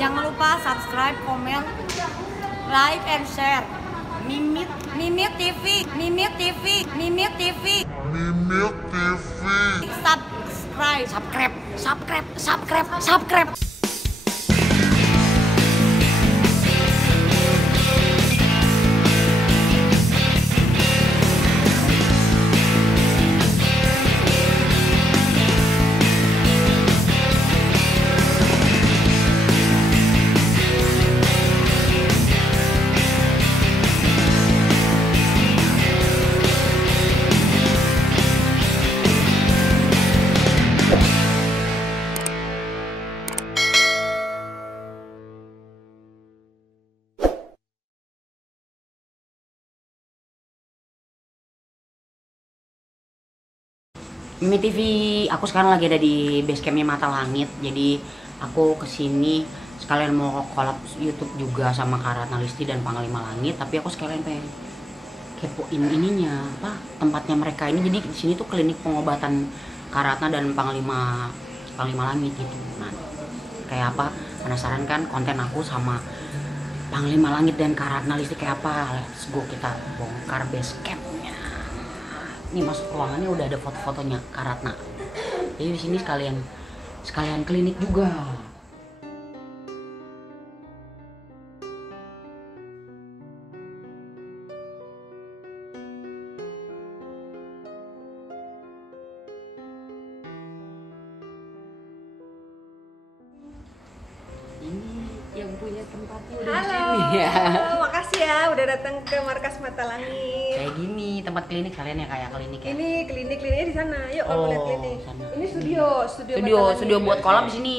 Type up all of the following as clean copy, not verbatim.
Jangan lupa subscribe, komen, like, and share. Mimit TV. Subscribe. Mimi TV, aku sekarang lagi ada di base campnya Mata Langit. Jadi aku kesini sekalian mau collab YouTube juga sama Kak Ratna Listi dan Panglima Langit. Tapi aku sekalian pengen kepoin ininya, tempatnya mereka ini. Jadi di sini tuh klinik pengobatan Kak Ratna dan Panglima Langit gitu. Nah, kayak apa? Penasaran kan konten aku sama Panglima Langit dan Kak Ratna Listi kayak apa? Let's go, kita bongkar base campnya. Ini masuk ruangannya udah ada foto-fotonya Kak Ratna. Jadi di sini sekalian klinik juga. Ini yang punya tempatnya udah di sini ya. Makasih ya udah datang ke markas Mata Langit. Kayak gini tempat klinik kalian ya, kayak klinik ya. Ini kliniknya di sana. Yuk kalau lihat klinik. Sana. Ini studio buat kolam di sini.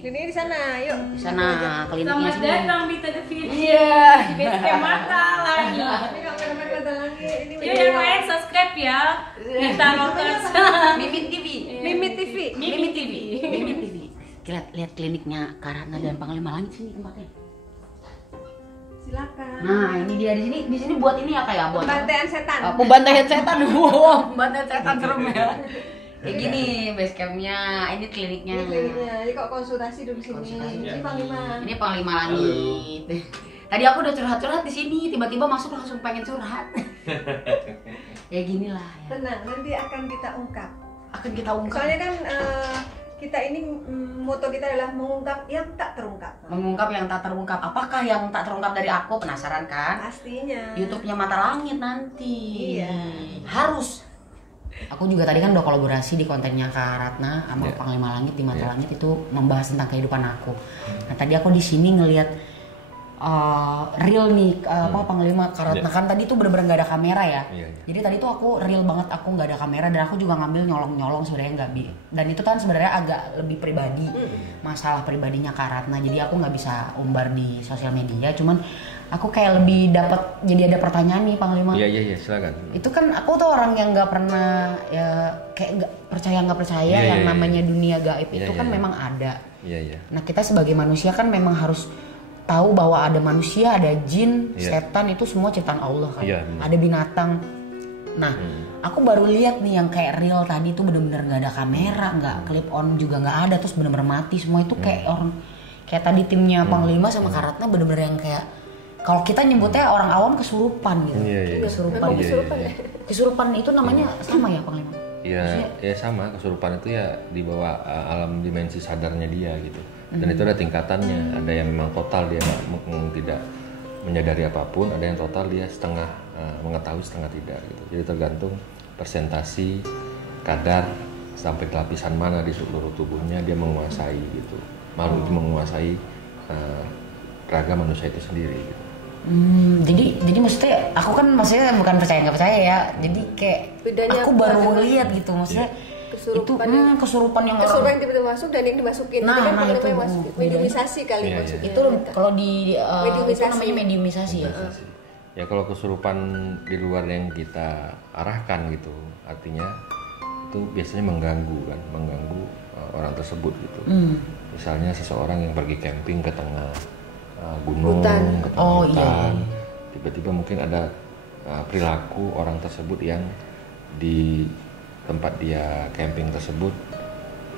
Kliniknya di sana. Yuk. Di sana kliniknya sini. Selamat datang di TV. Iya. Di base camp Mata Langit. Ini kameramen Mata Langit. Ini Yuk yang lain subscribe ya. Kita nonton. Mimit TV. Mimit TV. Lihat kliniknya Kak Ratna dan Panglima Langit sini tempatnya. Silakan. Nah, ini dia di sini buat ini ya kayak buat Pembantaian setan. Pembantaian setan. Wow, pembantaian setan serem ya. Kayak gini base campnya, ini kliniknya. Ini kliniknya. Jadi kok konsultasi dulu sini. Ini Panglima. Ini Panglima Langit. Tadi aku udah curhat-curhat di sini, tiba-tiba masuk langsung pengen curhat. Ya ginilah ya. Tenang, nanti akan kita ungkap. Soalnya kan kita ini moto kita adalah mengungkap yang tak terungkap. Mengungkap yang tak terungkap. Apakah yang tak terungkap dari aku? Penasaran kan? Pastinya. YouTube-nya Mata Langit nanti. Iya. Harus. Aku juga tadi kan udah kolaborasi di kontennya Kak Ratna sama Panglima Langit di Mata Langit, itu membahas tentang kehidupan aku. Nah, tadi aku di sini ngelihat real nih Panglima Kak Ratna kan tadi tuh bener-bener nggak ada kamera ya. Jadi tadi tuh aku real banget, aku nggak ada kamera dan aku juga ngambil nyolong sebenarnya nggak dan itu kan sebenarnya agak lebih pribadi, masalah pribadinya Kak Ratna. Jadi aku nggak bisa umbar di sosial media, cuman aku kayak lebih dapat, jadi ada pertanyaan nih Panglima. Iya silakan. Itu kan aku tuh orang yang nggak pernah ya kayak nggak percaya yang namanya dunia gaib itu kan memang ada. Nah, kita sebagai manusia kan memang harus tahu bahwa ada manusia, ada jin, setan, itu semua ciptaan Allah kan. Ada binatang. Nah, aku baru lihat nih yang kayak real tadi tuh bener-bener nggak ada kamera, nggak clip on juga nggak ada, terus bener-bener mati semua itu kayak orang kayak tadi timnya Panglima sama Kak Ratna bener-bener yang kayak kalau kita nyebutnya orang awam kesurupan gitu. Kesurupan itu namanya sama ya Panglima? Iya, sama. Kesurupan itu ya di bawah alam dimensi sadarnya dia gitu. Dan itu ada tingkatannya. Ada yang memang total dia tidak menyadari apapun, ada yang total dia setengah mengetahui setengah tidak gitu. Jadi tergantung presentasi, kadar sampai lapisan mana di seluruh tubuhnya dia menguasai gitu. Makhluk itu menguasai raga manusia itu sendiri gitu. Jadi maksudnya aku kan maksudnya bukan percaya nggak percaya ya. Jadi kayak bedanya aku baru lihat gitu maksudnya. Kesurupan yang tiba-tiba masuk dan yang dimasukin. Nah, kan itu mediumisasi kali maksudnya. Itu kalau di itu namanya mediumisasi ya. Ya kalau kesurupan di luar yang kita arahkan gitu, artinya itu biasanya mengganggu orang tersebut gitu. Misalnya seseorang yang pergi camping ke tengah gunung, ke tengah hutan, tiba-tiba mungkin ada perilaku orang tersebut yang di tempat dia camping tersebut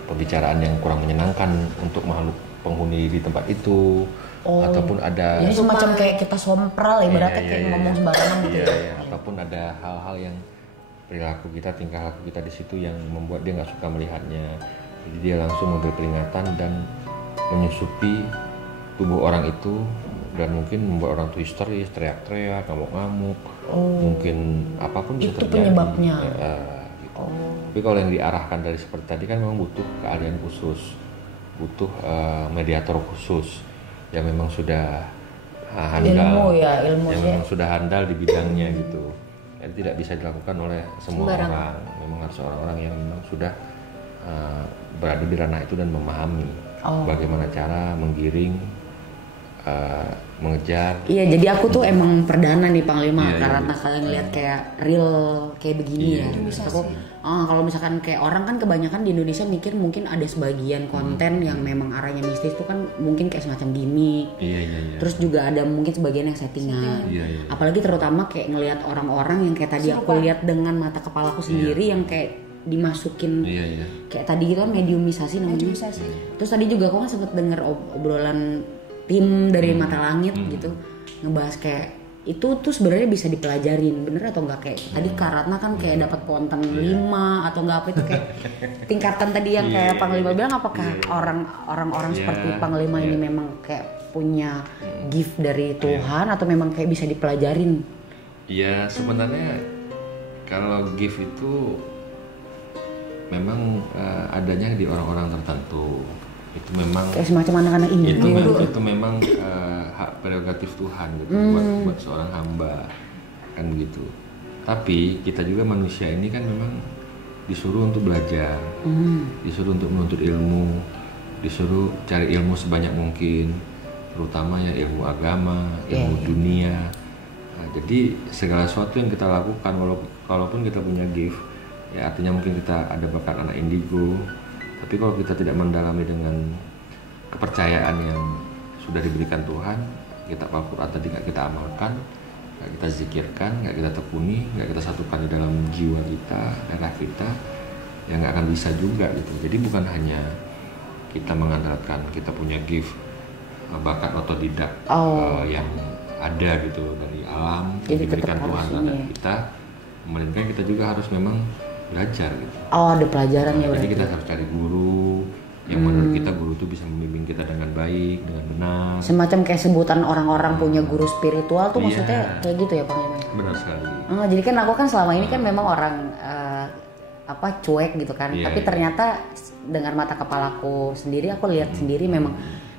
pembicaraan yang kurang menyenangkan untuk makhluk penghuni di tempat itu, ataupun ada Jadi semacam kayak kita sompral ibaratnya kayak ngomong sembarangan gitu. Iya, ataupun ada hal-hal yang perilaku kita, tingkah laku kita di situ yang membuat dia nggak suka melihatnya. Jadi dia langsung memberi peringatan dan menyusupi tubuh orang itu, dan mungkin membuat orang itu histeris, teriak-teriak, ngamuk-ngamuk, mungkin apapun bisa Itu terjadi. penyebabnya. Gitu. Tapi kalau yang diarahkan dari seperti tadi kan memang butuh keahlian khusus, butuh mediator khusus yang memang sudah handal, ilmu yang sih. memang sudah handal di bidangnya gitu. Jadi tidak bisa dilakukan oleh semua orang. Memang harus orang-orang yang memang sudah berada di ranah itu dan memahami bagaimana cara menggiring, mengejar. Iya, jadi aku tuh emang perdana nih Panglima karena iya. kalian lihat kayak real kayak begini ya. Terus aku kalau misalkan kayak orang kan kebanyakan di Indonesia mikir mungkin ada sebagian konten yang memang arahnya mistis tuh kan mungkin kayak semacam gimmick. Iya. Terus juga ada mungkin sebagian yang settingan. Iya. Apalagi terutama kayak ngelihat orang-orang yang kayak tadi aku lihat dengan mata kepalaku sendiri yang kayak dimasukin kayak tadi gitu kan mediumisasi namanya. Terus tadi juga aku kan sempat denger obrolan tim dari Mata Langit gitu ngebahas kayak itu tuh sebenarnya bisa dipelajarin bener atau enggak, kayak tadi Karatna kan kayak dapat ponten 5 atau enggak apa itu kayak tingkatan tadi yang kayak Panglima bilang, apakah orang-orang seperti Panglima ini memang kayak punya gift dari Tuhan atau memang kayak bisa dipelajarin? Iya, sebenarnya kalau gift itu memang adanya di orang-orang tertentu. Itu memang Kayak semacam anak-anak ini. itu memang hak prerogatif Tuhan gitu buat seorang hamba kan begitu. Tapi kita juga manusia ini kan memang disuruh untuk belajar, disuruh untuk menuntut ilmu, disuruh cari ilmu sebanyak mungkin, terutama ya ilmu agama, ilmu dunia. Nah, jadi segala sesuatu yang kita lakukan walaupun kita punya gift, ya artinya mungkin kita ada bakat anak indigo. Tapi kalau kita tidak mendalami dengan kepercayaan yang sudah diberikan Tuhan, kita Al-Quran tadi nggak kita amalkan, nggak kita zikirkan, nggak kita tekuni, nggak kita satukan di dalam jiwa kita, darah kita, ya nggak akan bisa juga gitu. Jadi bukan hanya kita mengandalkan kita punya gift, bakat otodidak yang ada gitu dari alam yang diberikan Tuhan terhadap kita, melainkan kita juga harus memang belajar gitu. Ada pelajaran ya. Jadi kita harus cari guru yang menurut kita guru itu bisa membimbing kita dengan baik, dengan benar. Semacam kayak sebutan orang-orang punya guru spiritual tuh maksudnya kayak gitu ya Panglima? Benar sekali. Jadi kan aku kan selama ini kan memang orang cuek gitu kan. Tapi ternyata dengan mata kepalaku sendiri aku lihat sendiri memang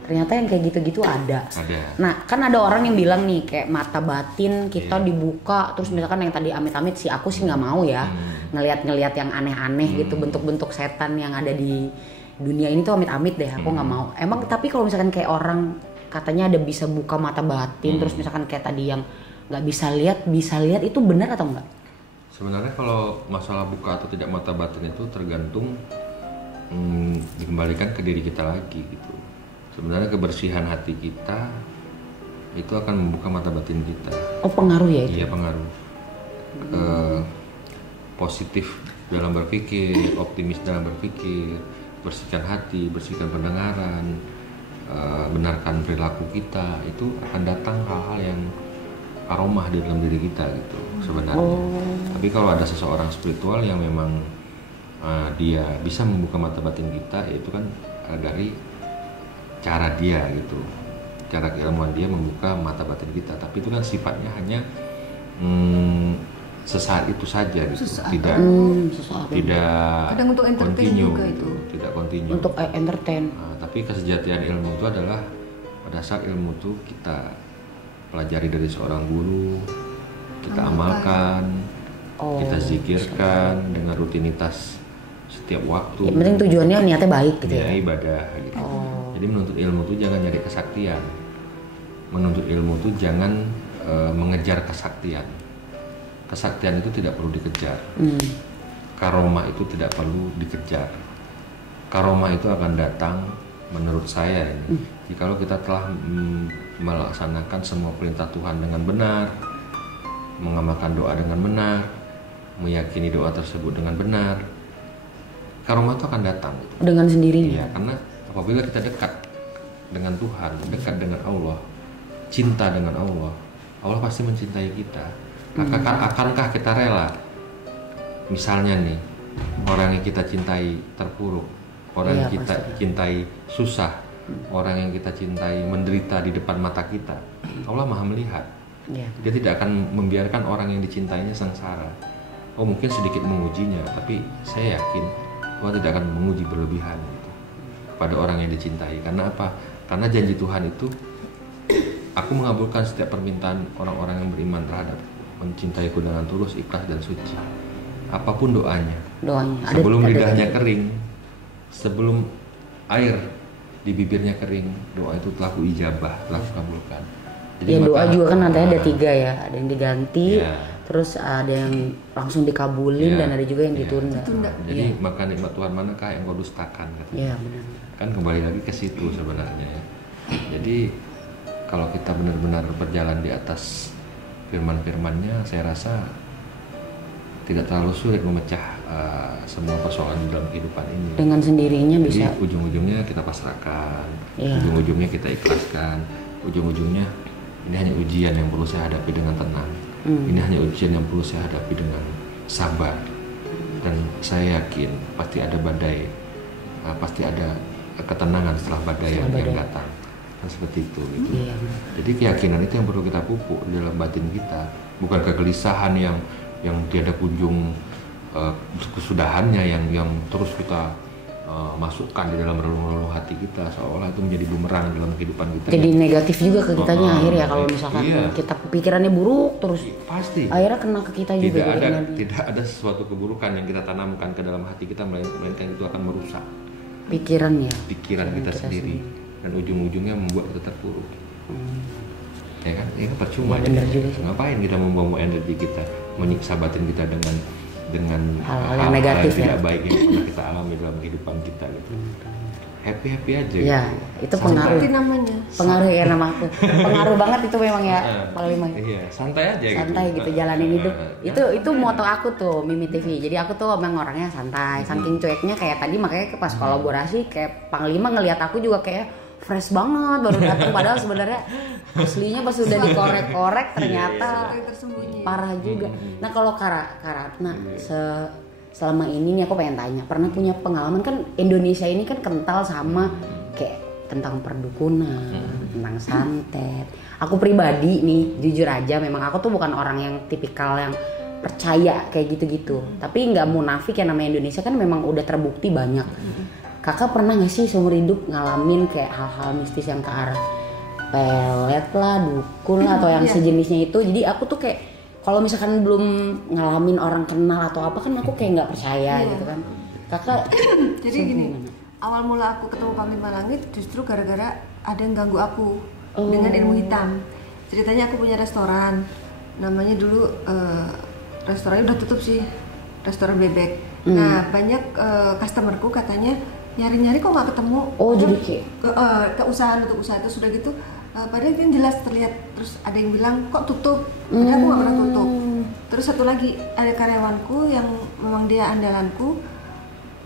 ternyata yang kayak gitu-gitu ada. Nah kan ada orang yang bilang nih kayak mata batin kita dibuka, terus misalkan yang tadi amit-amit sih aku sih nggak mau ya ngelihat yang aneh-aneh gitu, bentuk-bentuk setan yang ada di dunia ini tuh amit-amit deh, aku nggak mau. Emang tapi kalau misalkan kayak orang katanya ada bisa buka mata batin, terus misalkan kayak tadi yang nggak bisa lihat itu benar atau enggak? Sebenarnya kalau masalah buka atau tidak mata batin itu tergantung dikembalikan ke diri kita lagi gitu. Sebenarnya kebersihan hati kita itu akan membuka mata batin kita. Oh pengaruh ya itu? Iya pengaruh. Positif dalam berpikir, optimis dalam berpikir, bersihkan hati, bersihkan pendengaran, benarkan perilaku kita, itu akan datang hal-hal yang aromah di dalam diri kita gitu sebenarnya. Tapi kalau ada seseorang spiritual yang memang dia bisa membuka mata batin kita, itu kan dari cara dia gitu, cara keilmuan dia membuka mata batin kita. Tapi itu kan sifatnya hanya sesaat itu saja gitu, tidak kadang untuk entertain continue juga gitu, tidak continue untuk entertain. Tapi kesejatian ilmu itu adalah pada saat ilmu itu kita pelajari dari seorang guru, kita amalkan, kita zikirkan dengan rutinitas setiap waktu. Yang penting tujuannya niatnya baik gitu ya. Ibadah gitu. Jadi menuntut ilmu itu jangan nyari kesaktian. Menuntut ilmu itu jangan mengejar kesaktian. Kesaktian itu tidak perlu dikejar. Karomah itu tidak perlu dikejar. Karomah itu akan datang menurut saya ini. Jikalau kita telah melaksanakan semua perintah Tuhan dengan benar, mengamalkan doa dengan benar, meyakini doa tersebut dengan benar, karomah itu akan datang. Dengan sendirinya. Iya, karena apabila kita dekat dengan Tuhan, dekat dengan Allah, cinta dengan Allah, Allah pasti mencintai kita. Akankah kita rela, misalnya nih, orang yang kita cintai terpuruk, orang yang kita cintai susah, orang yang kita cintai menderita di depan mata kita, Allah maha melihat. Dia tidak akan membiarkan orang yang dicintainya sengsara. Oh mungkin sedikit mengujinya, tapi saya yakin Allah tidak akan menguji berlebihan gitu, pada orang yang dicintai. Karena apa? Karena janji Tuhan itu, aku mengabulkan setiap permintaan orang-orang yang beriman terhadap mencintaiku dengan tulus, ikhlas dan suci. Apapun doanya. Sebelum lidahnya kering, sebelum air di bibirnya kering, doa itu telah kuijabah, telah kukabulkan. Jadi ya doa juga kan ada 3 ya, ada yang diganti, terus ada yang langsung dikabulin dan ada juga yang ditunda. Jadi maka nikmat Tuhan manakah yang kau dustakan? Iya benar. Kan kembali lagi ke situ sebenarnya ya. Jadi kalau kita benar-benar berjalan di atas firman-firmannya, saya rasa tidak terlalu sulit memecah semua persoalan dalam kehidupan ini. Dengan sendirinya bisa. Jadi ujung-ujungnya kita pasrahkan, ujung-ujungnya kita ikhlaskan, ujung-ujungnya ini hanya ujian yang perlu saya hadapi dengan tenang. Ini hanya ujian yang perlu saya hadapi dengan sabar. Dan saya yakin pasti ada badai, pasti ada ketenangan setelah badai yang datang. Dan seperti itu gitu. Jadi keyakinan itu yang perlu kita pupuk di dalam batin kita, bukan kegelisahan yang tiada kunjung kesudahannya yang terus kita masukkan di dalam relung-relung hati kita, seolah itu menjadi bumerang dalam kehidupan kita. Jadi negatif juga ke kitanya akhirnya kalau misalkan kita pikirannya buruk terus pasti akhirnya kena ke kita juga. Tidak ada sesuatu keburukan yang kita tanamkan ke dalam hati kita, melainkan itu akan merusak pikiran kita sendiri dan ujung-ujungnya membuat kita terpuruk. Ya kan, itu percuma. Ngapain kita membuang energi kita, menyiksa batin kita dengan hal-hal negatif yang tidak baik yang pernah kita alami dalam kehidupan kita gitu. Happy aja ya, gitu. Itu pengaruh ya nama aku. Pengaruh banget itu memang ya Panglima. Iya, santai aja gitu jalanin hidup. Itu moto aku tuh Mimi TV. Jadi aku tuh memang orangnya santai. Saking cueknya kayak tadi, makanya pas kolaborasi kayak Panglima ngelihat aku juga kayak fresh banget baru datang, padahal sebenarnya aslinya pas udah dikorek-korek ternyata parah juga. Nah kalau Karatna selama ini nih aku pengen tanya, pernah punya pengalaman, kan Indonesia ini kan kental sama kayak tentang perdukunan, tentang santet. Aku pribadi nih jujur aja memang aku tuh bukan orang yang tipikal yang percaya kayak gitu-gitu, tapi nggak munafik ya, namanya Indonesia kan memang udah terbukti banyak. Kakak pernah gak sih seumur hidup ngalamin kayak hal-hal mistis yang ke arah pelet lah, dukun lah, atau yang sejenisnya itu? Jadi aku tuh kayak kalau misalkan belum ngalamin orang kenal atau apa kan aku kayak nggak percaya gitu kan. Kakak jadi gini, awal mula aku ketemu Panglima Langit justru gara-gara ada yang ganggu aku dengan ilmu hitam. Ceritanya aku punya restoran, namanya dulu restorannya udah tutup sih, restoran bebek. Nah banyak customerku katanya nyari-nyari kok nggak ketemu. Jadi kayak keusahaan untuk usaha itu sudah gitu. Padahal kan jelas terlihat. Terus ada yang bilang kok tutup, padahal aku nggak pernah tutup. Terus satu lagi ada karyawanku yang memang dia andalanku,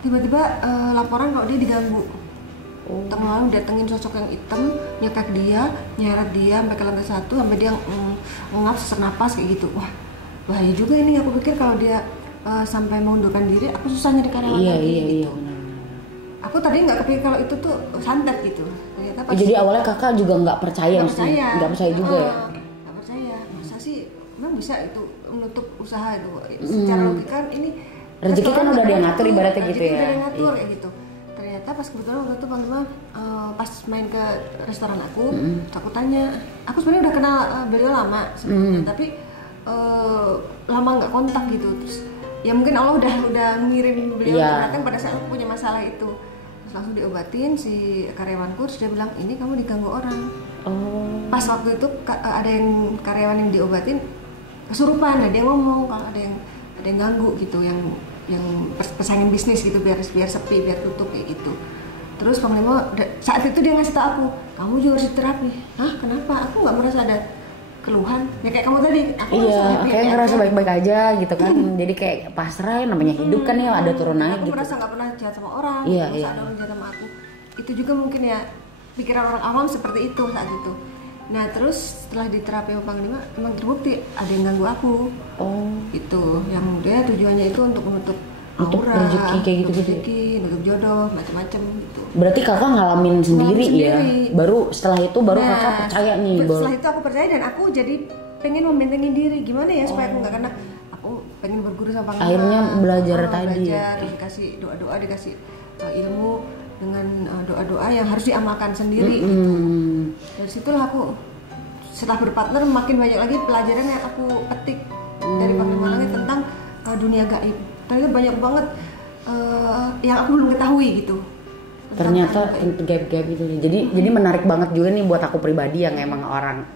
tiba-tiba laporan kalau dia diganggu. Tengah malam datengin sosok yang hitam, nyekak dia, nyeret dia sampai ke lantai 1, sampai dia ngap sesak napas kayak gitu. Wah bahaya juga ini. Aku pikir kalau dia sampai mengundurkan diri, aku susah nyari karyawan lagi gitu. Aku tadi nggak kepikir kalau itu tuh santet gitu. Ternyata jadi awalnya kakak juga nggak percaya juga ya? Nggak percaya, masa sih memang bisa itu menutup usaha itu. Secara logika ini rezeki kan udah dia ngatur ibaratnya gitu ya. Udah dia ngatur kayak gitu. Ternyata pas kebetulan waktu itu Panglima pas main ke restoran aku tanya, aku sebenarnya udah kenal beliau lama sebenarnya, tapi lama nggak kontak gitu. Terus ya mungkin Allah udah ngirim beliau datang pada saat aku punya masalah itu. Langsung diobatin si karyawanku, terus dia bilang ini kamu diganggu orang. Pas waktu itu ada yang karyawan yang diobatin kesurupan, nah dia ngomong kalau ada yang ganggu gitu, yang persaingan bisnis gitu, biar sepi, biar tutup kayak gitu. Terus Panglima saat itu dia ngasih tau aku, kamu juga harus terapi. Hah kenapa? Aku nggak merasa ada keluhan ya kayak kamu tadi. Aku kayak ngerasa baik-baik aja gitu kan. Jadi kayak pasrah, namanya hidup kan ya, ada turun naik aku gitu. merasa nggak pernah jahat sama orang, ada orang jahat sama aku. Itu juga mungkin ya pikiran orang awam seperti itu saat itu. Nah terus setelah diterapi sama Panglima memang terbukti ada yang ganggu aku. Itu yang dia tujuannya itu untuk menutup Untuk aura, rezeki kayak gitu-gitu ya? rezeki, nutup jodoh, macam-macam gitu. Berarti kakak ngalamin sendiri, ya? sendiri. Baru setelah itu Nah, kakak percaya nih setelah itu aku percaya dan aku jadi pengen membentengin diri gimana ya supaya aku nggak kena. Aku pengen berguru sama Panglima. Akhirnya belajar tadi ya? Belajar, dikasih doa-doa, dikasih ilmu dengan doa-doa yang harus diamalkan sendiri. Gitu. Dari situlah aku setelah berpartner makin banyak lagi pelajaran yang aku petik dari Panglima Langit tentang dunia gaib. Ternyata banyak banget yang aku belum ketahui gitu. Ternyata gaib-gaib itu. Jadi menarik banget juga nih buat aku pribadi yang emang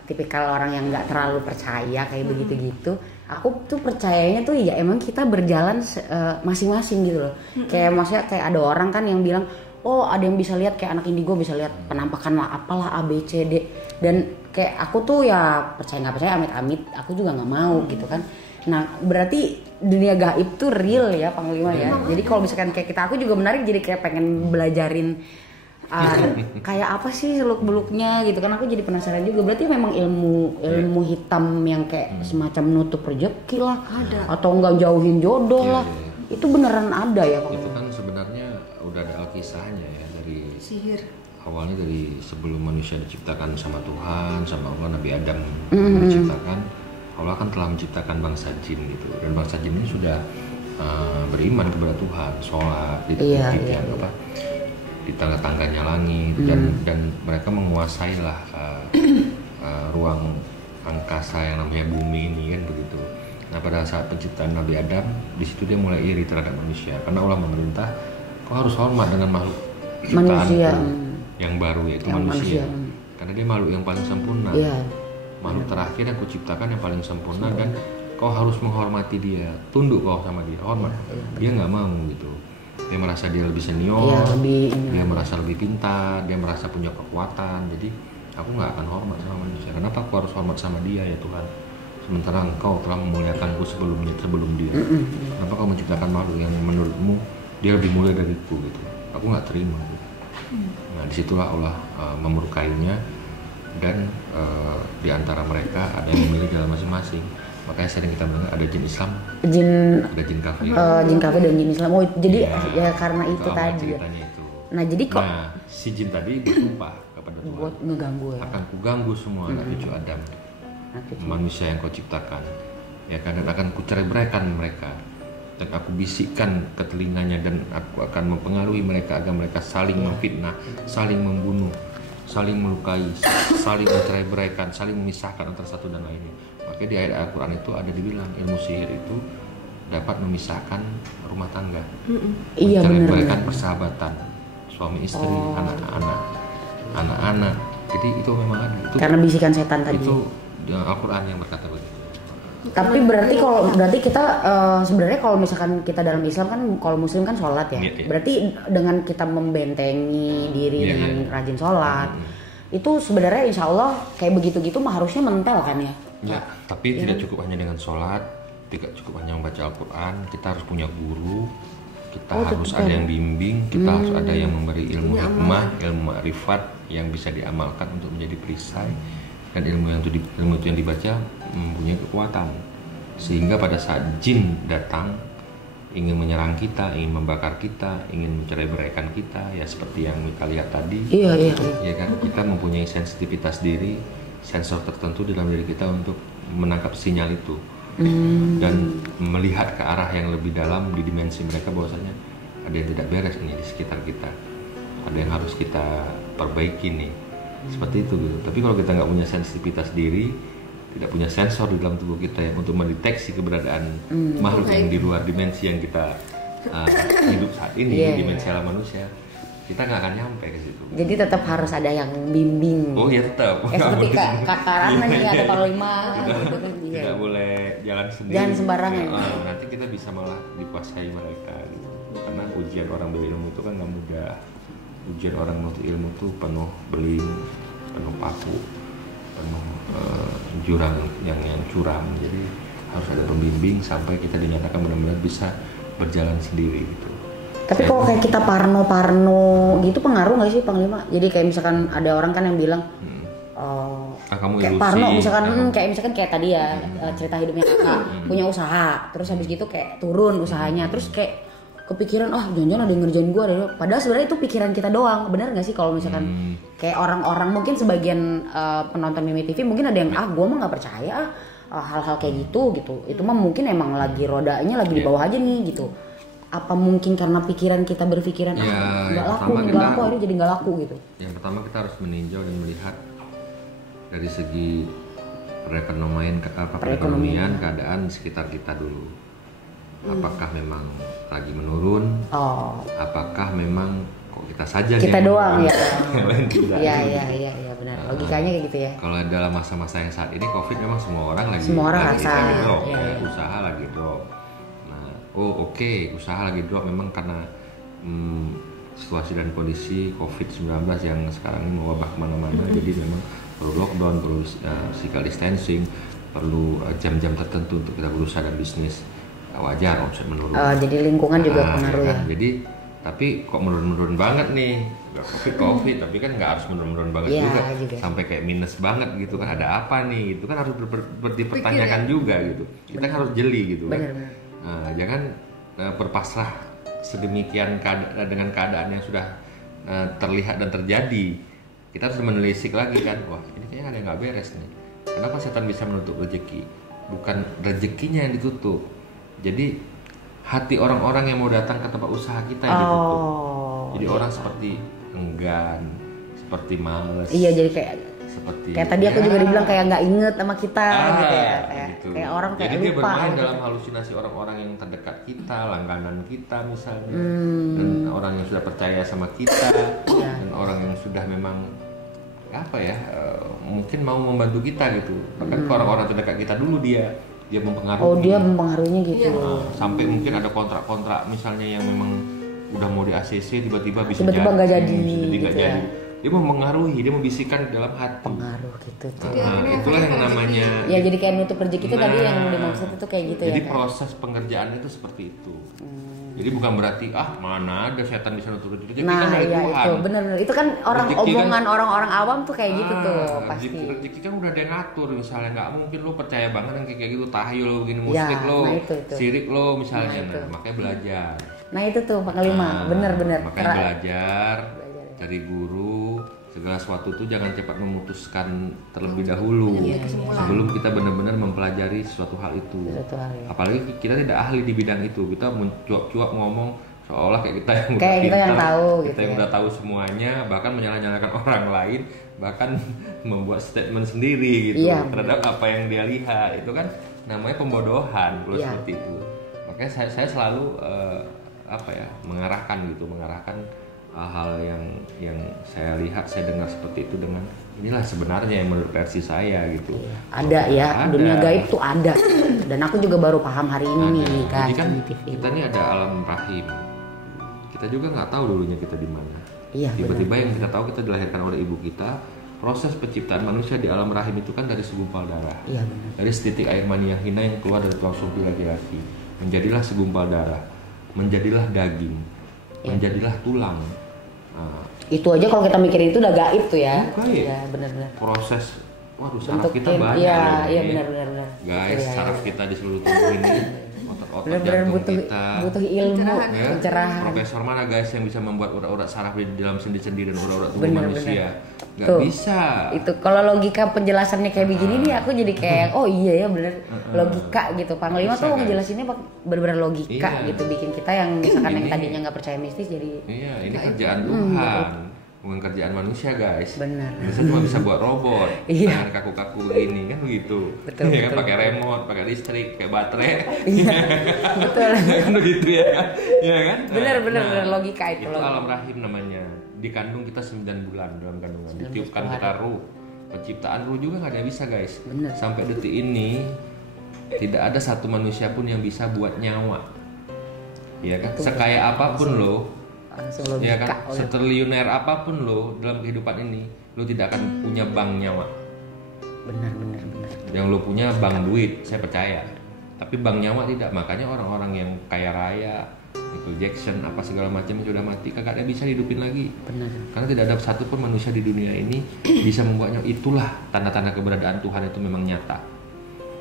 tipikal orang yang nggak terlalu percaya kayak begitu-gitu. Aku tuh percayanya tuh ya emang kita berjalan masing-masing gitu loh. Kayak maksudnya kayak ada orang kan yang bilang, oh ada yang bisa lihat kayak anak indigo bisa lihat penampakan lah apalah A B C D, dan kayak aku tuh ya percaya nggak percaya amit-amit aku juga nggak mau gitu kan. Nah berarti dunia gaib tuh real ya Panglima ya. Jadi kalau misalkan kayak kita, aku juga menarik jadi kayak pengen belajarin kayak apa sih seluk-beluknya gitu kan. Aku jadi penasaran juga. Berarti memang ilmu hitam yang kayak semacam nutup rezeki lah, atau enggak jauhin jodoh lah. Itu beneran ada ya Panglima? Itu kan sebenarnya udah ada alkisahnya ya, dari sihir. Awalnya dari sebelum manusia diciptakan sama Tuhan, sama Allah, Nabi Adam diciptakan. Allah kan telah menciptakan bangsa jin gitu, dan bangsa jin ini sudah beriman kepada Tuhan, sholat di di tangga-tangganya langit, dan mereka menguasai lah ruang angkasa yang namanya bumi ini kan begitu. Nah pada saat penciptaan Nabi Adam, di situ dia mulai iri terhadap manusia karena Allah memerintah kau harus hormat dengan makhluk ciptaan yang baru yaitu manusia. Karena dia makhluk yang paling sempurna. Makhluk terakhir yang kuciptakan yang paling sempurna, dan kau harus menghormati dia, tunduk kau sama dia, hormat. Dia nggak mau gitu. Dia merasa dia lebih senior, dia merasa lebih pintar, dia merasa punya kekuatan. Jadi aku nggak akan hormat sama manusia. Kenapa aku harus hormat sama dia ya Tuhan? Sementara engkau telah memuliakanku sebelum dia. Kenapa kau menciptakan makhluk yang menurutmu dia lebih mulia dariku gitu? Aku nggak terima. Gitu. Nah disitulah Allah memurkainya. Dan di antara mereka ada yang memilih jalan masing-masing. Makanya sering kita mendengar ada jin Islam, ada jin kafir, jin kafir dan jin Islam. Oh jadi ya karena itu tadi. Itu. Nah jadi kok si jin tadi bersumpah kepada Tuhan, buat ngeganggu ya. Akan kuganggu semua anak cucu Adam, manusia yang kau ciptakan, ya kan, dan akan kucerai-beraikan mereka, dan aku bisikkan ke telinganya, dan aku akan mempengaruhi mereka agar mereka saling memfitnah, saling membunuh, saling melukai, saling mencerai-beraikan, saling memisahkan antara satu dan lainnya. Makanya di ayat Al-Quran itu ada dibilang ilmu sihir itu dapat memisahkan rumah tangga, mencerai-beraikan persahabatan, suami istri, anak-anak. Jadi itu memang ada. Itu, karena bisikan setan tadi. Itu Al-Quran yang berkata begitu. Tapi berarti kita sebenarnya kalau misalkan kita dalam Islam kan, kalau Muslim kan sholat ya. Berarti dengan kita membentengi diri dengan rajin sholat, itu sebenarnya insya Allah kayak begitu-gitu mah harusnya mental kan ya? Ya, tapi tidak cukup hanya dengan sholat, tidak cukup hanya membaca Al-Quran. Kita harus punya guru, kita harus ada yang bimbing, kita harus ada yang memberi ilmu hikmah, ilmu ma'rifat yang bisa diamalkan untuk menjadi perisai. Dan ilmu itu yang dibaca mempunyai kekuatan, sehingga pada saat jin datang ingin menyerang kita, ingin membakar kita, ingin mencerai-beraikan kita, ya seperti yang kita lihat tadi, ya kan, kita mempunyai sensitivitas diri, sensor tertentu di dalam diri kita untuk menangkap sinyal itu dan melihat ke arah yang lebih dalam di dimensi mereka, bahwasanya ada yang tidak beres ini di sekitar kita, ada yang harus kita perbaiki nih. Seperti itu gitu. Tapi kalau kita nggak punya sensitivitas diri, tidak punya sensor di dalam tubuh kita yang untuk mendeteksi keberadaan makhluk yang di luar dimensi yang kita hidup saat ini, dimensi alam manusia, kita nggak akan nyampe ke situ. Jadi tetap harus ada yang bimbing. Oh ya tetap. Seperti kakak Rana nih atau Panglima. Tidak boleh jalan sendiri. Jangan sembarangan. Nanti kita bisa malah dikuasai mereka. Gitu. Karena ujian orang berilmu itu kan nggak mudah. Ujian orang menuntut ilmu itu penuh beling, penuh paku, penuh jurang yang curam. Jadi harus ada pembimbing sampai kita dinyatakan benar-benar bisa berjalan sendiri gitu. Tapi kalau kayak kita parno gitu pengaruh nggak sih Panglima? Jadi kayak misalkan ada orang kan yang bilang kamu kayak ilusi, parno misalkan kayak tadi ya cerita hidupnya kakak punya usaha, terus habis gitu kayak turun usahanya, terus kayak kepikiran jangan-jangan ada yang ngerjain gue, padahal sebenarnya itu pikiran kita doang. Benar nggak sih kalau misalkan kayak orang-orang mungkin sebagian penonton Mimi TV mungkin ada yang gue mah nggak percaya hal-hal kayak gitu itu mah mungkin emang lagi rodanya lagi di bawah aja nih gitu. Apa mungkin karena pikiran kita berpikiran nggak laku akhirnya jadi nggak laku gitu. Yang pertama kita harus meninjau dan melihat dari segi perekonomian keadaan sekitar kita dulu. Apakah memang lagi menurun? Apakah memang kok kita saja kita doang ya? Iya benar. Logikanya kayak gitu ya. Kalau dalam masa-masa yang saat ini COVID memang semua orang lagi rasa drop, usaha lagi drop. Nah, usaha lagi drop memang karena situasi dan kondisi COVID-19 yang sekarang ini mewabah kemana-mana. Jadi memang perlu lockdown, perlu physical distancing, perlu jam-jam tertentu untuk kita berusaha dan bisnis. Wajar omset menurun. Jadi lingkungan juga pengaruh ya. Jadi tapi kok menurun banget nih, nggak COVID tapi kan nggak harus menurun banget juga sampai kayak minus banget gitu kan, ada apa nih, itu kan harus dipertanyakan juga gitu. Kita harus jeli gitu kan. Jangan berpasrah sedemikian dengan keadaan yang sudah terlihat dan terjadi. Kita harus menelisik lagi kan, wah ini kayaknya ada yang nggak beres nih. Kenapa setan bisa menutup rezeki? Bukan rezekinya yang ditutup. Jadi hati orang-orang yang mau datang ke tempat usaha kita yang ditutup. Jadi orang seperti enggan, seperti males. Iya, jadi kayak tadi aku juga dibilang kayak nggak inget sama kita gitu ya. Kayak orang kayak jadi lupa. Jadi dia bermain dalam halusinasi orang-orang yang terdekat kita, langganan kita misalnya, dan orang yang sudah percaya sama kita, dan orang yang sudah memang mungkin mau membantu kita gitu. Bahkan orang-orang terdekat kita dulu dia mempengaruhi. Dia mempengaruhinya gitu. Sampai mungkin ada kontrak-kontrak misalnya yang memang udah mau di ACC tiba-tiba bisa nggak jadi gitu ya. Dia mempengaruhi, dia membisikkan dalam hati. Pengaruh gitu tuh. Itulah yang namanya. Ya jadi kayak nutup rezeki itu tadi yang dimaksud itu kayak gitu jadi ya. Jadi proses pengerjaan itu seperti itu. Jadi bukan berarti mana ada setan bisa nutup rezeki kan dari Tuhan. Itu benar-benar. Itu kan omongan orang-orang awam tuh kayak gitu tuh pasti. Rezeki kan udah ada yang ngatur, misalnya nggak mungkin lo percaya banget yang kayak gitu, tahyul lo begini, musyrik lo, sirik lo misalnya. Makanya belajar. Nah itu tuh Panglima, benar-benar. Makanya belajar dari guru, segala sesuatu tuh jangan cepat memutuskan terlebih dahulu sebelum kita benar-benar mempelajari suatu hal itu. Apalagi kita tidak ahli di bidang itu, kita mencuap-cuap ngomong seolah kayak kita yang udah pintar, kita yang udah tahu semuanya, bahkan menyalahkan orang lain, bahkan membuat statement sendiri gitu terhadap apa yang dia lihat. Itu kan namanya pembodohan kalau seperti itu. Makanya saya selalu mengarahkan hal-hal yang saya lihat, saya dengar seperti itu dengan inilah sebenarnya yang menurut versi saya gitu. Ada dunia gaib tuh ada. Dan aku juga baru paham hari ini nih kan. Jadi kan kita ini ada alam rahim. Kita juga nggak tahu dulunya kita di mana. Tiba-tiba yang kita tahu kita dilahirkan oleh ibu kita. Proses penciptaan manusia di alam rahim itu kan dari segumpal darah. Dari setitik air mani yang hina yang keluar dari tulang sumbi laki-laki. Menjadilah segumpal darah. Menjadilah daging. Menjadilah tulang. Itu aja kalau kita mikirin itu udah gaib tuh ya. Iya benar-benar. Proses, saraf kita banyak. Iya benar-benar. Guys, saraf kita di seluruh tubuh ini, otot-otot jantung kita. Butuh ilmu, pencerahan. Profesor mana guys yang bisa membuat urat-urat saraf di dalam sendi-sendi dan urat-urat tubuh manusia? Gak bisa. Itu kalau logika penjelasannya kayak begini nih aku jadi kayak iya ya bener logika gitu. Panglima tuh ngejelasinnya bener-bener logika gitu, bikin kita yang misalkan yang tadinya nggak percaya mistis jadi ini kerjaan Tuhan, bukan kerjaan manusia guys. Benar. Manusia cuma bisa buat robot, dengan kaku-kaku begini kan begitu. Betul. Kan pakai remote, pakai listrik, pakai baterai. Betul. Kan begitu ya. Iya kan? Bener logika itu. Itu alam rahim namanya. Dikandung kita 9 bulan dalam kandungan, ditiupkan kita ruh. Penciptaan ruh juga nggak ada bisa guys. Bener. Sampai detik ini tidak ada satu manusia pun yang bisa buat nyawa. Ya kan? Sekaya apapun lo, ya kan? Setriliuner apapun lo dalam kehidupan ini, lo tidak akan punya bank nyawa. Benar. Yang lo punya bank duit, saya percaya. Tapi bank nyawa tidak. Makanya orang-orang yang kaya raya, Michael Jackson, apa segala macam sudah mati, kagak ada bisa hidupin lagi. Benar. Karena tidak ada satupun manusia di dunia ini bisa membuatnya. Itulah tanda-tanda keberadaan Tuhan itu memang nyata.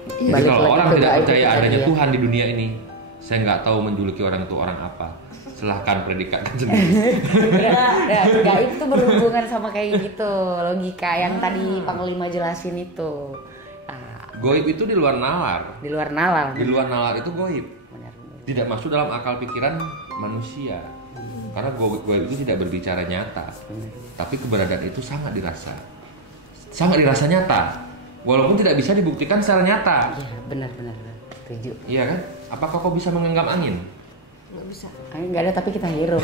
Jadi Balik kalau lagi orang ke tidak gaib percaya itu tadi adanya ya. Tuhan di dunia ini, saya nggak tahu menjuluki orang itu orang apa. Silahkan predikatkan sendiri. Ya, gaib itu berhubungan sama kayak gitu, logika yang tadi Panglima jelasin itu. Nah, Goib itu di luar nalar. di luar nalar. Di luar nalar itu goib. Benar. Tidak masuk dalam akal pikiran manusia. Karena goib itu tidak berbicara nyata. Tapi keberadaan itu sangat dirasa. Sangat dirasa nyata. Walaupun tidak bisa dibuktikan secara nyata. Iya, benar. Setuju. Iya kan? Apakah kau bisa menggenggam angin? Nggak bisa. Nggak ada tapi kita hirup.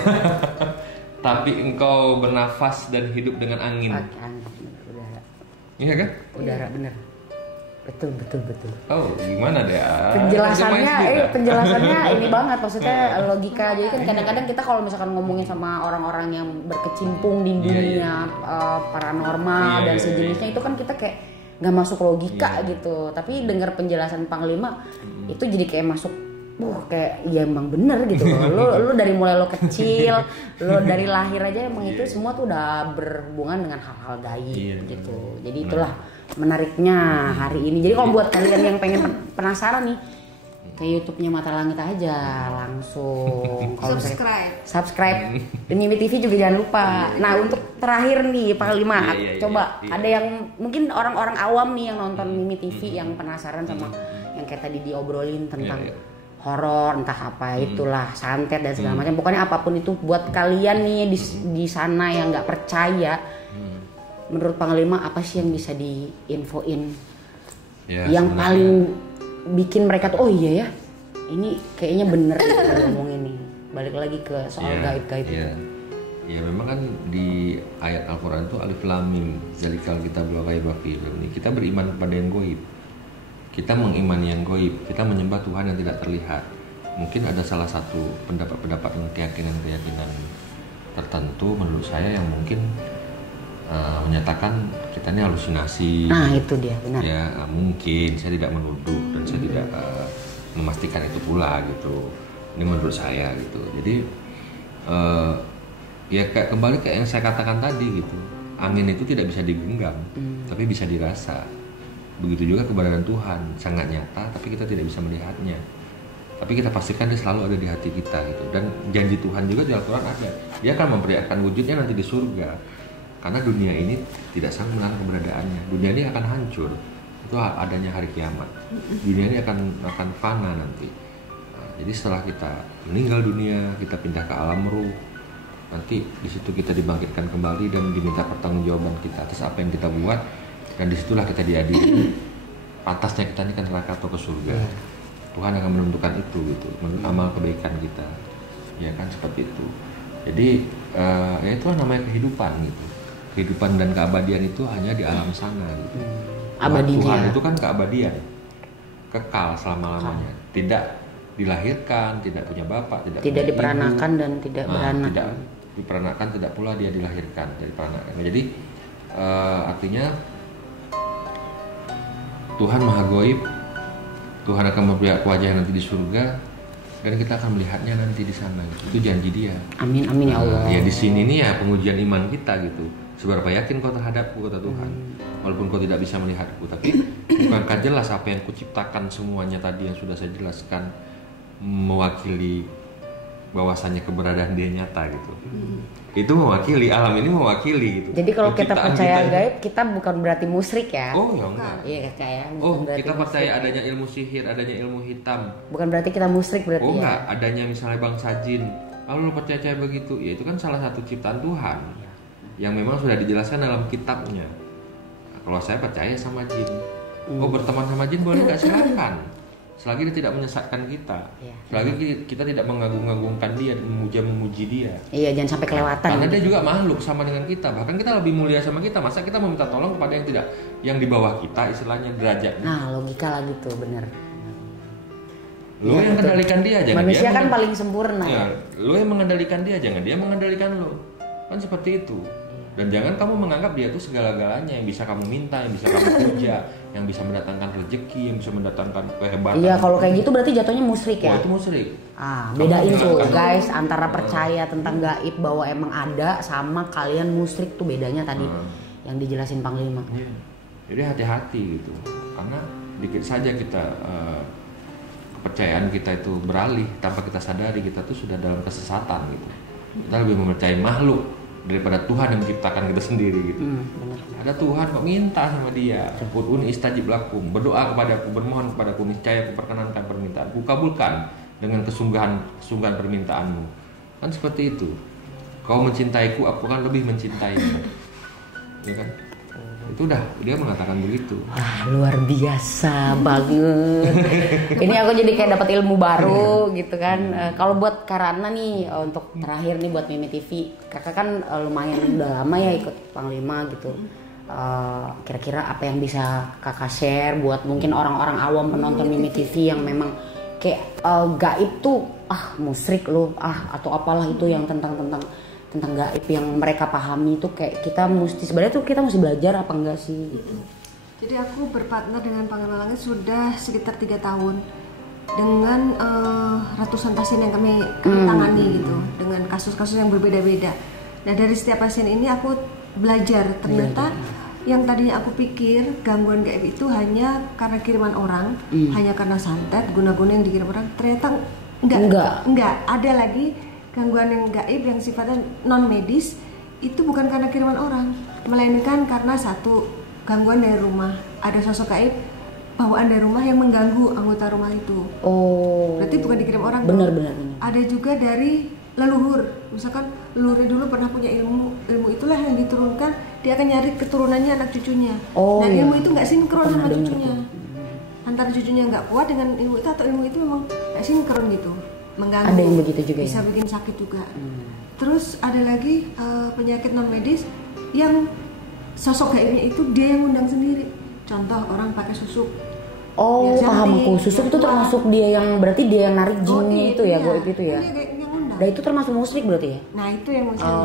Tapi engkau bernafas dan hidup dengan angin. Udara. Iya kan? Udara benar. Betul. Oh, gimana deh? Penjelasannya ini banget, maksudnya logika. Jadi kan kadang-kadang kita kalau misalkan ngomongin sama orang-orang yang berkecimpung di dunia paranormal dan sejenisnya, itu kan kita kayak nggak masuk logika gitu. Tapi dengar penjelasan Panglima itu jadi kayak masuk. Kayak ya emang bener gitu loh. Lu dari mulai lo kecil, lo dari lahir aja emang itu semua tuh udah berhubungan dengan hal-hal gaib gitu. Jadi itulah menariknya hari ini. Jadi kalau buat kalian yang pengen penasaran nih, ke YouTube-nya Mata Langit aja langsung. Kalau subscribe. Dan Mimi TV juga jangan lupa. Nah, untuk terakhir nih Panglima, coba ada yang mungkin orang-orang awam nih yang nonton Mimi TV yang penasaran sama yang kayak tadi diobrolin tentang horor, entah apa itulah, santet dan segala macam. Pokoknya apapun itu buat kalian nih di sana yang nggak percaya. Menurut Panglima apa sih yang bisa diinfoin? Yang paling bikin mereka tuh oh iya ya, ini kayaknya bener ngomong ini. Balik lagi ke soal gaib-gaib itu. Ya memang kan di ayat Al-Quran itu alif lam mim zalikal kitabul ghaiba fi ilmi. Kita beriman kepada yang gaib. Kita mengimani yang gaib, kita menyembah Tuhan yang tidak terlihat. Mungkin ada salah satu pendapat-pendapat dan keyakinan-keyakinan tertentu menurut saya yang mungkin menyatakan kita ini halusinasi. Nah itu dia, benar. Ya mungkin, saya tidak menuduh dan saya tidak memastikan itu pula gitu. Ini menurut saya gitu. Jadi ya kayak kembali ke yang saya katakan tadi gitu. Angin itu tidak bisa digenggam, tapi bisa dirasa. Begitu juga keberadaan Tuhan sangat nyata, tapi kita tidak bisa melihatnya. Tapi kita pastikan dia selalu ada di hati kita gitu. Dan janji Tuhan juga di Al-Quran ada. Dia akan memperlihatkan wujudnya nanti di surga. Karena dunia ini tidak sanggup menahan keberadaannya. Dunia ini akan hancur. Itu adanya hari kiamat. Dunia ini akan fana nanti. Nah, jadi setelah kita meninggal dunia, kita pindah ke alam ruh. Nanti di situ kita dibangkitkan kembali dan diminta pertanggungjawaban kita atas apa yang kita buat. Dan disitulah kita diadili. Pantasnya kita ini kan neraka atau ke surga. Tuhan akan menentukan itu gitu, menurut amal kebaikan kita. Ya kan seperti itu. Jadi ya itulah namanya kehidupan gitu. Kehidupan dan keabadian itu hanya di alam sana gitu. Tuhan itu kan keabadian, kekal selama-lamanya. Tidak dilahirkan, tidak punya bapak, tidak diperanakan ibu, dan tidak beranak. Tidak diperanakan, tidak pula dia dilahirkan dari peranakan. Jadi artinya Tuhan Maha Gaib, Tuhan akan memperlihatkan wajah nanti di surga dan kita akan melihatnya nanti di sana. Itu janji Dia. Amin ya Allah. Ya di sini nih ya pengujian iman kita gitu. Seberapa yakin kau terhadapku kata Tuhan. Walaupun kau tidak bisa melihatku, tapi bukankah jelas apa yang kuciptakan semuanya tadi yang sudah saya jelaskan mewakili bahwasanya keberadaan Dia nyata gitu. Itu mewakili, alam ini mewakili gitu. Jadi kalau kita percaya gaib, kita bukan berarti musyrik ya? Oh ya enggak. Iya kayak. Oh kita percaya adanya ilmu sihir, adanya ilmu hitam. Bukan berarti kita musyrik berarti ya? enggak, adanya misalnya bangsa jin. Lalu lu percaya begitu? Ya itu kan salah satu ciptaan Tuhan yang memang sudah dijelaskan dalam kitabnya. Nah, kalau saya percaya sama jin. Oh berteman sama jin boleh nggak? Silakan. Selagi dia tidak menyesatkan kita, selagi kita tidak mengagung-agungkan dia dan memuji dia. Iya, jangan sampai kelewatan. Karena dia juga makhluk sama dengan kita, bahkan kita lebih mulia sama kita. Masa kita meminta tolong kepada yang tidak, yang di bawah kita, istilahnya derajatnya. Nah, logika lagi tuh bener. Lo yang mengendalikan dia, jangan manusia dia kan paling sempurna. Ya, lo yang mengendalikan dia, jangan dia mengendalikan lo. Kan seperti itu. Dan jangan kamu menganggap dia tuh segala-galanya yang bisa kamu minta, yang bisa kamu puja, yang bisa mendatangkan rezeki, yang bisa mendatangkan kehebatan. Iya, kalau kayak gitu berarti jatuhnya musyrik ya. Oh, itu musyrik. Bedain tuh guys antara percaya tentang gaib bahwa emang ada sama kalian musyrik tuh bedanya tadi yang dijelasin Panglima. Iya. Jadi hati-hati gitu. Karena dikit saja kita kepercayaan kita itu beralih tanpa kita sadari kita tuh sudah dalam kesesatan gitu. Kita lebih mempercayai makhluk daripada Tuhan yang menciptakan kita sendiri gitu. Ada Tuhan kok, minta sama dia. Ud'uni istajib lakum, berdoa kepadaku, bermohon kepadaku, niscaya aku perkenankan permintaanku, kabulkan dengan kesungguhan permintaanmu. Kan seperti itu. Kau mencintaiku, aku kan lebih mencintaimu. Ya kan? Itu udah dia mengatakan begitu. Luar biasa banget. Ini aku jadi kayak dapat ilmu baru gitu kan. Kalau buat Karana nih untuk terakhir nih buat Mimi TV, kakak kan lumayan udah lama ya ikut Panglima gitu. Kira-kira apa yang bisa kakak share buat mungkin orang-orang awam penonton Mimi TV yang memang kayak gaib tuh musyrik loh atau apalah itu yang tentang gaib yang mereka pahami itu kayak kita mesti sebenarnya tuh kita mesti belajar apa enggak sih gitu. Jadi aku berpartner dengan Panglima Langit sudah sekitar 3 tahun dengan ratusan pasien yang kami tangani gitu dengan kasus-kasus yang berbeda-beda. Nah dari setiap pasien ini aku belajar ternyata yang tadinya aku pikir gangguan gaib itu hanya karena kiriman orang, hanya karena santet, guna-guna yang dikirim orang, ternyata enggak. Ada lagi gangguan yang gaib yang sifatnya non medis itu bukan karena kiriman orang, melainkan karena satu gangguan dari rumah, ada sosok gaib bawaan dari rumah yang mengganggu anggota rumah itu. Berarti bukan dikirim orang. Benar. Ada juga dari leluhur, misalkan leluhur dulu pernah punya ilmu itulah yang diturunkan, dia akan nyari keturunannya anak cucunya. Ilmu itu nggak sinkron sama cucunya. Antara cucunya nggak kuat dengan ilmu itu atau ilmu itu memang nggak sinkron gitu. Mengganggu. Ada yang begitu juga bisa ya? bikin sakit juga. Terus ada lagi penyakit non medis yang sosok gaibnya itu dia yang undang sendiri. Contoh orang pakai susuk. Paham aku. Susuk itu termasuk dia yang berarti dia yang narik jinnya itu ya, gaib itu ya. Nah itu termasuk musyrik berarti ya? Nah itu yang musyrik.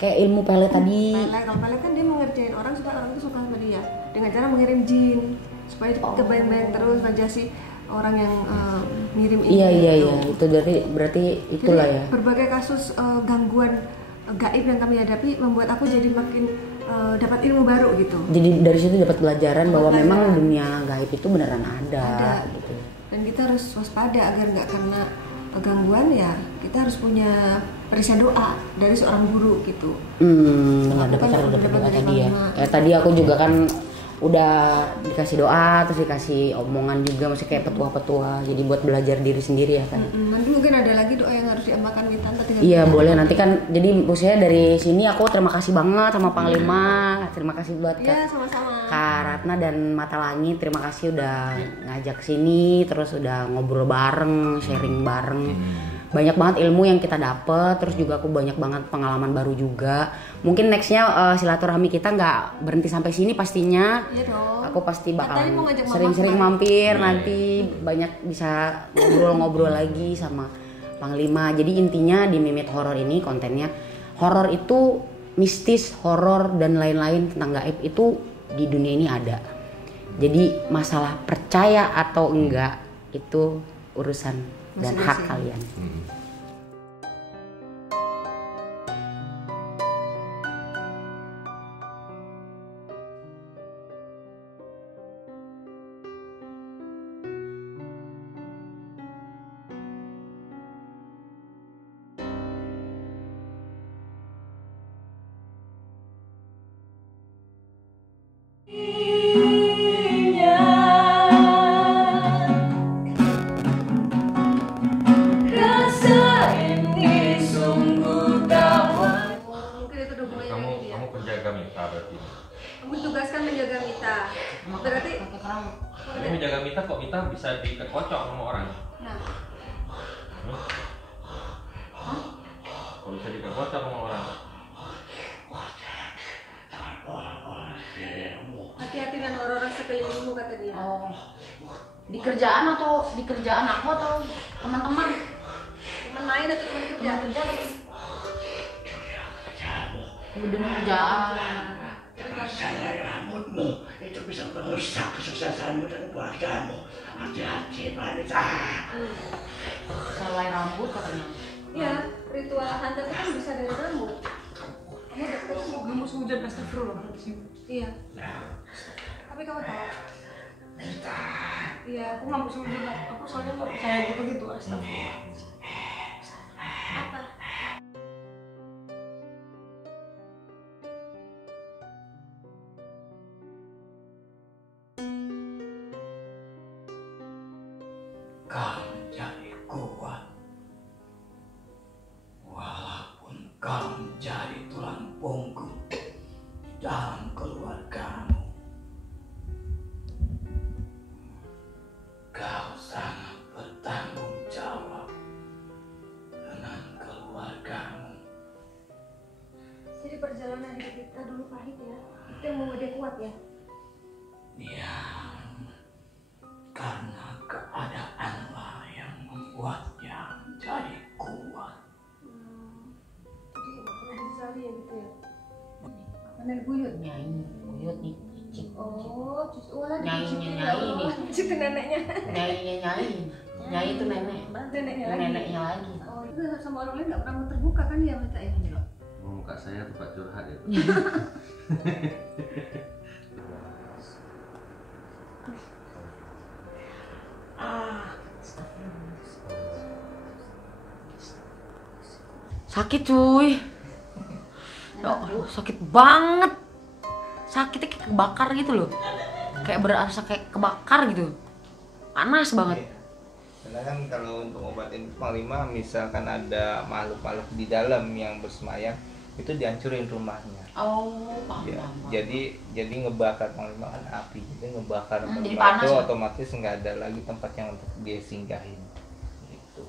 Kayak ilmu pelet tadi. Kalau pelet kan dia mengerjain orang supaya orang itu suka sama dia dengan cara mengirim jin supaya kebayang-bayang terus rajasi orang yang ngirim ini. Iya itu berarti itulah. Jadi, ya berbagai kasus gangguan gaib yang kami hadapi membuat aku jadi makin dapat ilmu baru gitu. Jadi dari situ dapat pelajaran bahwa memang dunia gaib itu beneran ada gitu. Dan kita harus waspada agar nggak kena gangguan ya. Kita harus punya perisai doa dari seorang guru gitu. Dapat doa tadi ya. Tadi aku juga kan udah dikasih doa, terus dikasih omongan juga, maksudnya kayak petua-petua, jadi buat belajar diri sendiri ya kan. Nanti mungkin ada lagi doa yang harus diamalkan Wita. Iya boleh nanti kan, jadi maksudnya dari sini aku terima kasih banget sama Panglima, terima kasih buat sama-sama. Kak Ratna dan Mata Langit, terima kasih udah ngajak sini, terus udah ngobrol bareng, sharing bareng. Banyak banget ilmu yang kita dapet, terus juga aku banyak banget pengalaman baru juga. Mungkin nextnya silaturahmi kita nggak berhenti sampai sini pastinya. Iya dong. Aku pasti bakal sering-sering mampir nanti, banyak bisa ngobrol-ngobrol lagi sama Panglima. Jadi intinya di Mimit Horor ini kontennya horor itu mistis, horor dan lain-lain tentang gaib itu di dunia ini ada. Jadi masalah percaya atau enggak itu urusan dan hak kalian. Bisa dikocok sama orang. Kalau bisa dikocok sama orang. Hati-hati dengan orang-orang sekelilingmu kata dia. Di kerjaan aku atau teman-teman? Teman main atau teman kerja? Udah kerjaan. Saya rambutmu itu bisa merusak kesuksesanmu dan keluargamu. Hati-hati, wanita. Selai rambut katanya. Ya, ritual hantar itu kan bisa dari rambut. Kamu deket sama Gemus hujan astagfirullahaladzim. Iya. Tapi kamu tahu? Iya. Aku nggak musim hujan. Aku soalnya nggak percaya gitu astagfirullah. Apa? Kau menjadi kuat. Walaupun kau menjadi tulang punggung di dalam keluargamu. Kau sangat bertanggung jawab dengan keluargamu. Jadi perjalanan hidup kita dulu pahit ya. Itu yang membuat dia kuat ya. Ya, karena keadaanlah yang membuatnya menjadi kuat. Jadi nggak perlu disesali ya gitu ya. Pandai buyut. Nyanyi, buyut nih, cicik. Oh, justru lah Nyanyinya nyanyi nih. Itu neneknya. Nyanyinya nyanyi. Nyanyi itu nenek. Neneknya lagi. Neneknya lagi. Oh, itu sama orang lain nggak pernah mau terbuka kan dia minta ini. Muka saya tempat curhat ya. Sakit cuy. Ya Allah, sakit banget. Sakitnya kayak kebakar gitu loh. Kayak berasa kayak kebakar gitu. Panas banget. Karena kan kalau untuk obatin Panglima misalkan ada makhluk-makhluk di dalam yang bersemayam itu dihancurin rumahnya. Oh, paham, Ya, paham. jadi ngebakar Panglima kan api, jadi ngebakar Jadi Panglima panas itu ya? otomatis nggak ada lagi tempat yang untuk dia singgahin. Gitu.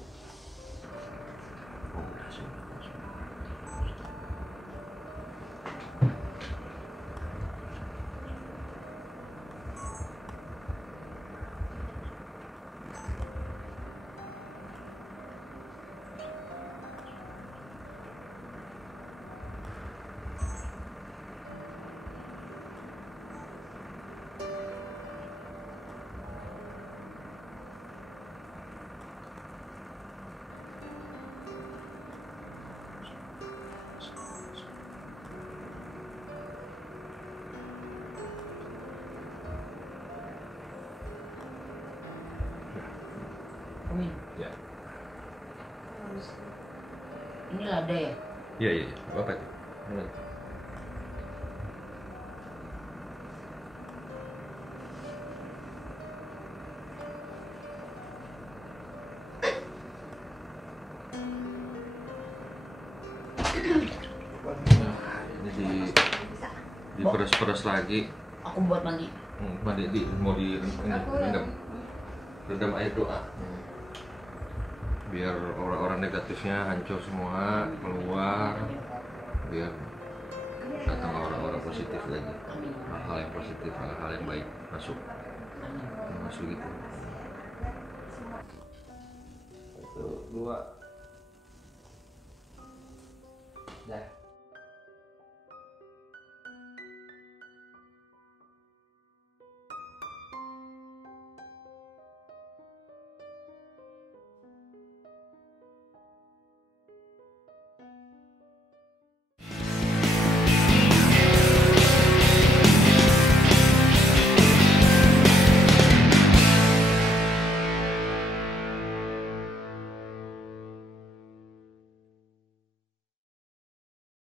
Umi, Ya. ini lada ya? Iya, iya, iya. Apa itu? Mulai. Ini diperes-peres lagi. Aku buat mandi. Mandi mau di ini, rendam air doa. Biar orang-orang negatifnya hancur semua, keluar. Biar datang orang-orang positif lagi. Hal-hal yang positif, hal-hal yang baik masuk. Masuk gitu. 1, 2. Dah.